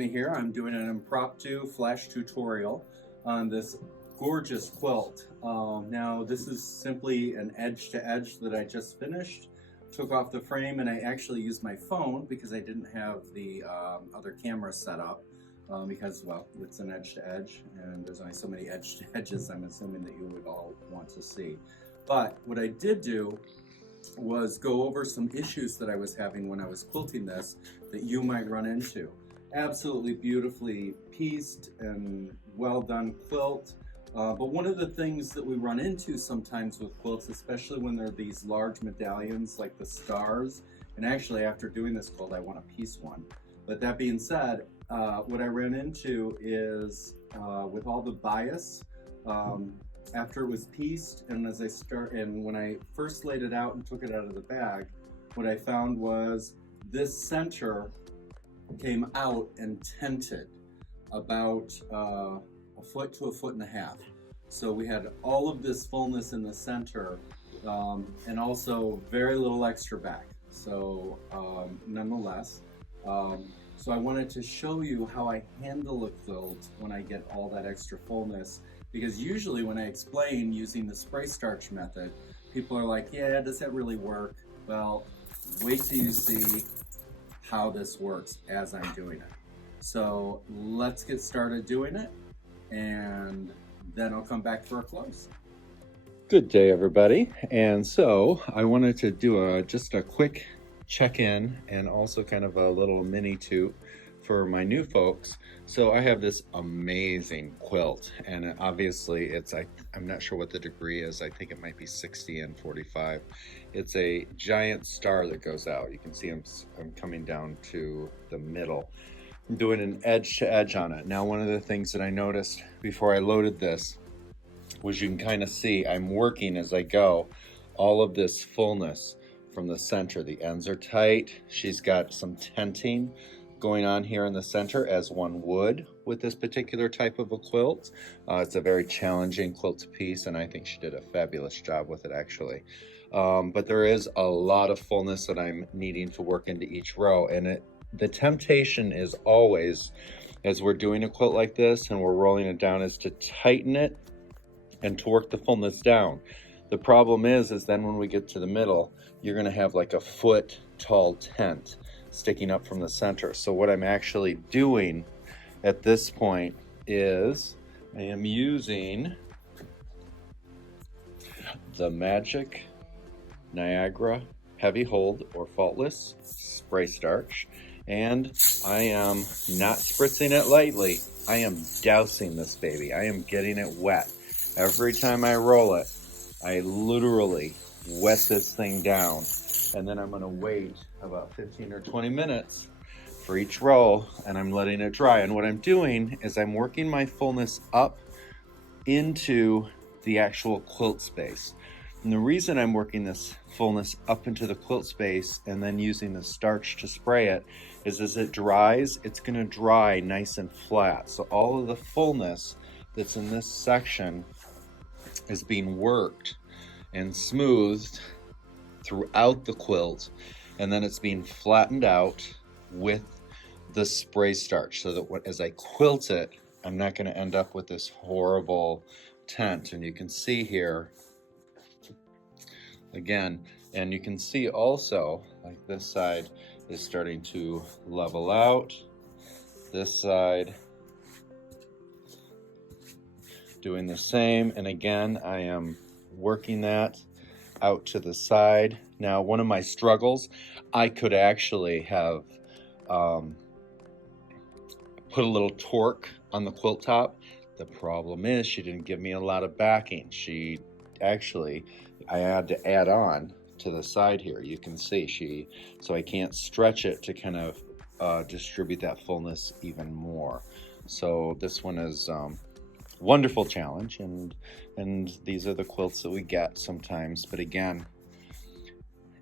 me here. I'm doing an impromptu flash tutorial on this gorgeous quilt. Now this is simply an edge to edge that I just finished. Took off the frame and I actually used my phone because I didn't have the other camera set up because, well, it's an edge to edge and there's only so many edge to edges I'm assuming that you would all want to see. But what I did do was go over some issues that I was having when I was quilting this that you might run into. Absolutely beautifully pieced and well done quilt. But one of the things that we run into sometimes with quilts, especially when they're these large medallions like the stars, and actually after doing this quilt I want to piece one. But that being said, what I ran into is with all the bias, after it was pieced and when I first laid it out and took it out of the bag, what I found was this center came out and tented about a foot to a foot and a half. So we had all of this fullness in the center and also very little extra back. So nonetheless, so I wanted to show you how I handle a quilt when I get all that extra fullness, because usually when I explain using the spray starch method, people are like, yeah, does that really work? Well, wait till you see how this works as I'm doing it. So let's get started doing it, and then I'll come back for a close. Good day, everybody. And so I wanted to do just a quick check-in and also kind of a little mini toot for my new folks. So I have this amazing quilt, and obviously I'm not sure what the degree is. I think it might be 60 and 45. It's a giant star that goes out. You can see I'm coming down to the middle. I'm doing an edge to edge on it. Now, one of the things that I noticed before I loaded this was you can kind of see I'm working as I go all of this fullness from the center. The ends are tight. She's got some tenting going on here in the center, as one would with this particular type of a quilt. It's a very challenging quilt to piece, and I think she did a fabulous job with it, actually. But there is a lot of fullness that I'm needing to work into each row, and the temptation is always, as we're doing a quilt like this and we're rolling it down, is to tighten it and to work the fullness down. The problem is then when we get to the middle, you're gonna have like a foot tall tent sticking up from the center. So what I'm actually doing at this point is I am using the Magic Niagara Heavy Hold or Faultless Spray Starch, and I am not spritzing it lightly. I am dousing this baby. I am getting it wet. Every time I roll it, I literally wet this thing down, and then I'm gonna wait about 15 or 20 minutes for each roll, and I'm letting it dry. And what I'm doing is I'm working my fullness up into the actual quilt space. And the reason I'm working this fullness up into the quilt space and then using the starch to spray it is as it dries, it's gonna dry nice and flat. So all of the fullness that's in this section is being worked and smoothed throughout the quilt, and then it's being flattened out with the spray starch so that as I quilt it, I'm not going to end up with this horrible tent. And you can see here again, and you can see also like this side is starting to level out. This side doing the same, and again I am working that out to the side. Now, one of my struggles, I could actually have put a little torque on the quilt top. The problem is she didn't give me a lot of backing. I had to add on to the side here. You can see so I can't stretch it to kind of distribute that fullness even more. So this one is wonderful challenge, and these are the quilts that we get sometimes. But again,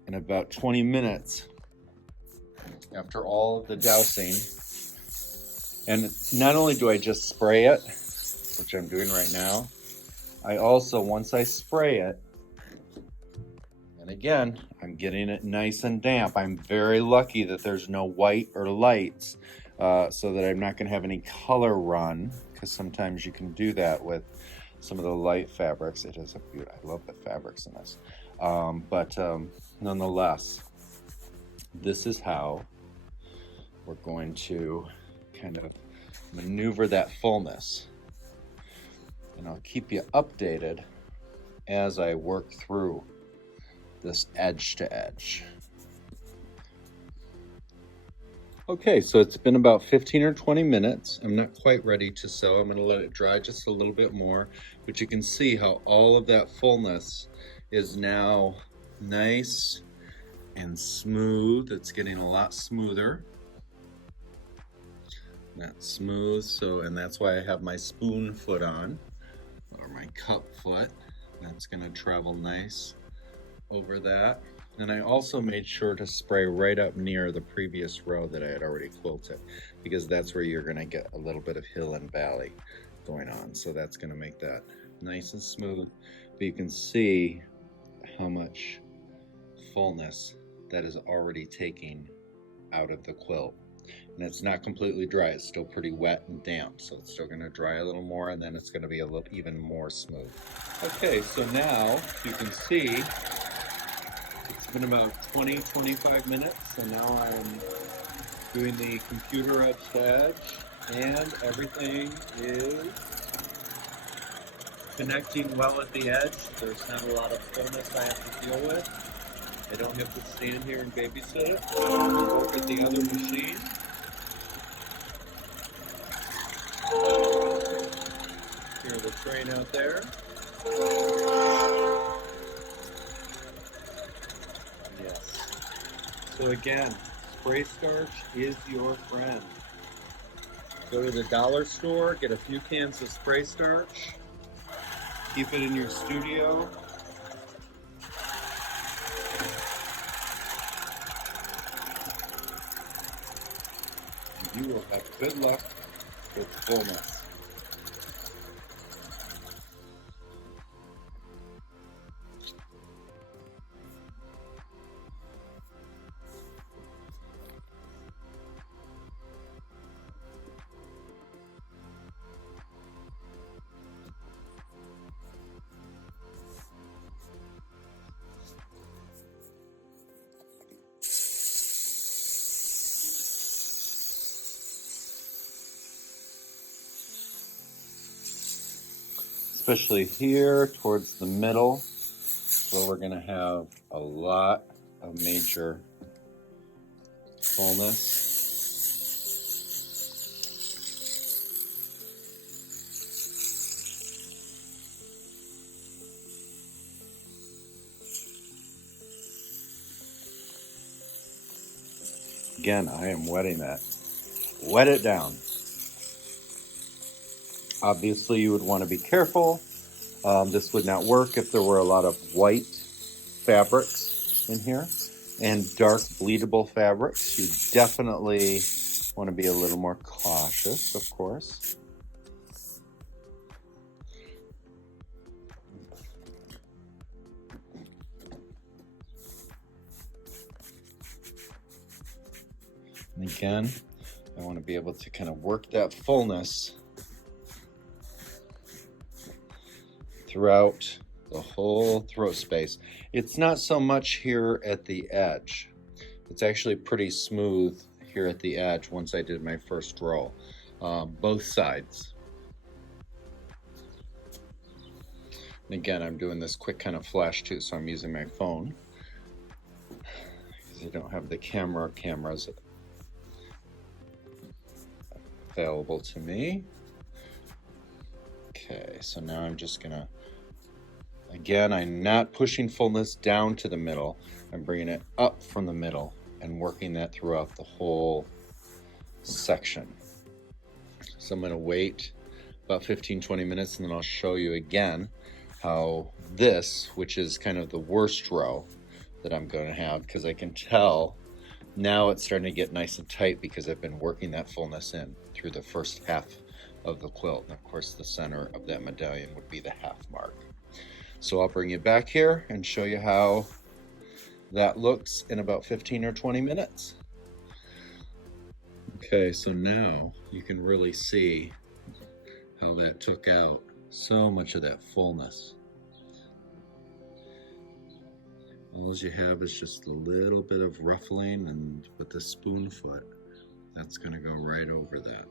in about 20 minutes after all of the dousing, and not only do I just spray it, which I'm doing right now, I also, once I spray it, and again, I'm getting it nice and damp. I'm very lucky that there's no white or lights so that I'm not going to have any color run, because sometimes you can do that with some of the light fabrics. It is a beauty. I love the fabrics in this. But nonetheless, this is how we're going to kind of maneuver that fullness. And I'll keep you updated as I work through this edge to edge. Okay, so it's been about 15 or 20 minutes. I'm not quite ready to sew. I'm gonna let it dry just a little bit more, but you can see how all of that fullness is now nice and smooth. It's getting a lot smoother. That's smooth, and that's why I have my spoon foot on, or my cup foot. That's gonna travel nice over that. And I also made sure to spray right up near the previous row that I had already quilted, because that's where you're gonna get a little bit of hill and valley going on. So that's gonna make that nice and smooth. But you can see how much fullness that is already taking out of the quilt. And it's not completely dry, it's still pretty wet and damp, so it's still gonna dry a little more, and then it's gonna be a little even more smooth. Okay, so now you can see it's been about 20-25 minutes, and now I'm doing the computer edge to edge, and everything is connecting well at the edge. There's not a lot of fullness I have to deal with. I don't have to stand here and babysit it. I'll work at the other machine. Hear the train out there. Yes. So again, Spray Starch is your friend. Go to the dollar store, get a few cans of Spray Starch, keep it in your studio. You will have good luck with fullness. Especially here towards the middle, where we're going to have a lot of major fullness. Again, I am wetting that. Wet it down. Obviously, you would want to be careful. This would not work if there were a lot of white fabrics in here and dark bleedable fabrics. You definitely want to be a little more cautious, of course. And again, I want to be able to kind of work that fullness throughout the whole throat space. It's not so much here at the edge. It's actually pretty smooth here at the edge once I did my first row, both sides. And again, I'm doing this quick kind of flash too, so I'm using my phone because I don't have the cameras available to me. Okay, so now I'm just gonna, again, I'm not pushing fullness down to the middle. I'm bringing it up from the middle and working that throughout the whole section. So I'm gonna wait about 15-20 minutes, and then I'll show you again how this, which is kind of the worst row that I'm gonna have, because I can tell now it's starting to get nice and tight because I've been working that fullness in through the first half of the quilt. And of course the center of that medallion would be the half mark. So I'll bring you back here and show you how that looks in about 15 or 20 minutes. Okay, so now you can really see how that took out so much of that fullness. All you have is just a little bit of ruffling, and with the spoon foot, that's going to go right over that.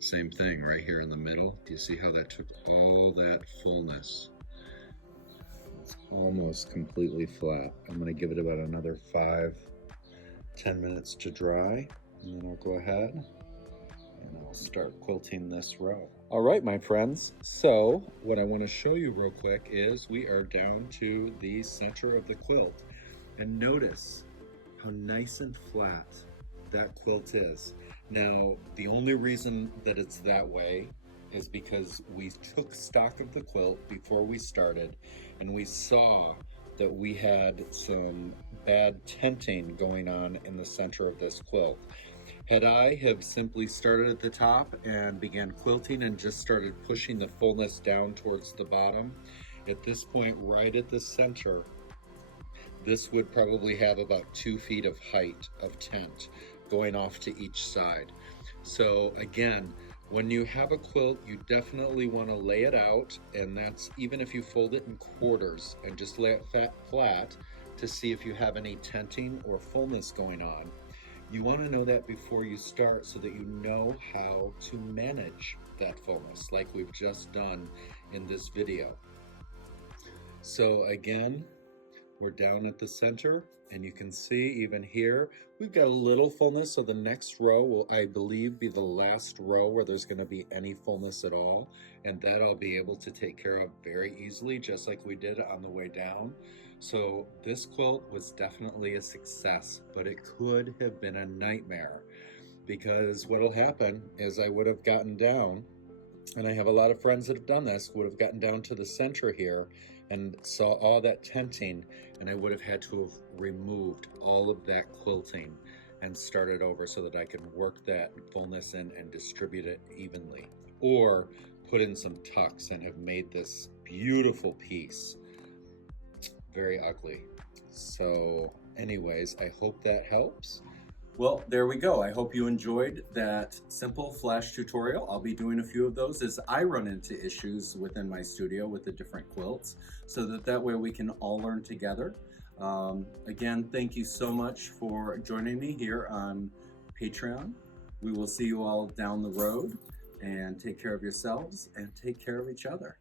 Same thing right here in the middle. Do you see how that took all that fullness? It's almost completely flat. I'm going to give it about another 5-10 minutes to dry, and then I'll go ahead and I'll start quilting this row. All right, my friends. So what I want to show you real quick is we are down to the center of the quilt, and notice how nice and flat that quilt is. Now, the only reason that it's that way is because we took stock of the quilt before we started, and we saw that we had some bad tenting going on in the center of this quilt. Had I have simply started at the top and began quilting and just started pushing the fullness down towards the bottom, at this point right at the center, this would probably have about 2 feet of height of tent going off to each side. So again, when you have a quilt, you definitely want to lay it out, and that's even if you fold it in quarters and just lay it flat to see if you have any tenting or fullness going on. You want to know that before you start so that you know how to manage that fullness like we've just done in this video. So again, we're down at the center, and you can see even here, we've got a little fullness. So the next row will, I believe, be the last row where there's going to be any fullness at all. And that I'll be able to take care of very easily, just like we did on the way down. So this quilt was definitely a success, but it could have been a nightmare, because what'll happen is I would have gotten down, and I have a lot of friends that have done this, would have gotten down to the center here and saw all that tenting, and I would have had to have removed all of that quilting and started over so that I could work that fullness in and distribute it evenly, or put in some tucks and have made this beautiful piece very ugly. So anyways, I hope that helps. Well, there we go. I hope you enjoyed that simple flash tutorial. I'll be doing a few of those as I run into issues within my studio with the different quilts, so that way we can all learn together. Again, thank you so much for joining me here on Patreon. We will see you all down the road, and take care of yourselves and take care of each other.